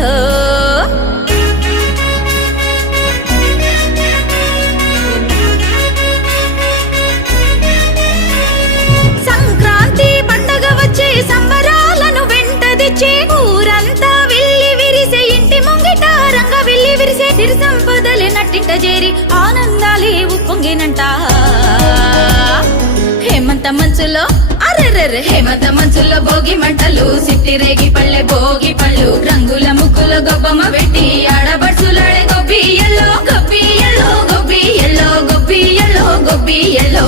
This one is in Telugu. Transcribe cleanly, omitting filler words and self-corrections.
పండగలో సంక్రాంతి పండగ వచ్చే సంబరాలను వెంట తెచ్చే ఊరంతా విల్లి విరిసే ఇంటి ముంగిట రంగ విల్లి విరిసే సిరి సంపదలే నట్టింట చేరి ఆనందాలే ఉప్పొంగినంట హేమంత మంచులో అరెరెరె హేమంత మంచులో భోగి మంటలు సిట్టి రేగి పళ్ళె భోగి పళ్ళు రంగుల ముగ్గుల గొబ్బమ్మ పెట్టి ఆడబడుచులాడే గొబ్బి ఎల్లో గొబ్బి ఎల్లో గొబ్బి ఎల్లో గొబ్బి ఎల్లో గొబ్బి ఎల్లో